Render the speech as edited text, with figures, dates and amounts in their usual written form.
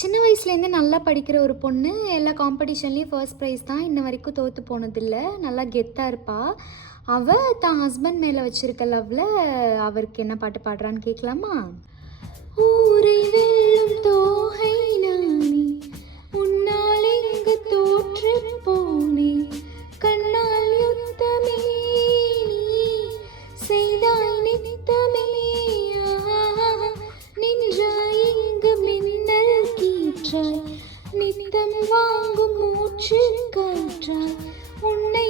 சின்ன வயசுலேருந்தே நல்லா படிக்கிற ஒரு பொண்ணு. எல்லா காம்படிஷன்லேயும் ஃபர்ஸ்ட் ப்ரைஸ் தான். இன்ன வரைக்கும் தோற்று போனதில்ல. நல்லா கெத்தா இருப்பா. அவ தான் ஹஸ்பண்ட் மேலே வச்சிருக்க லவ்வில் அவருக்கு என்ன பாட்டு பாடுறான்னு கேட்கலாமா? ஊரை வெல்லும் தோகை நானே, உன்னால் எங்கு தோற்று போனே, கண்ணால் யுத்தமே நீ செய்தாய் நித்தமே, நின்றாய் இங்கு மின்னல் கீற்றாய், நித்தம் வாங்கும் மூச்சு காற்றாய், உன்னை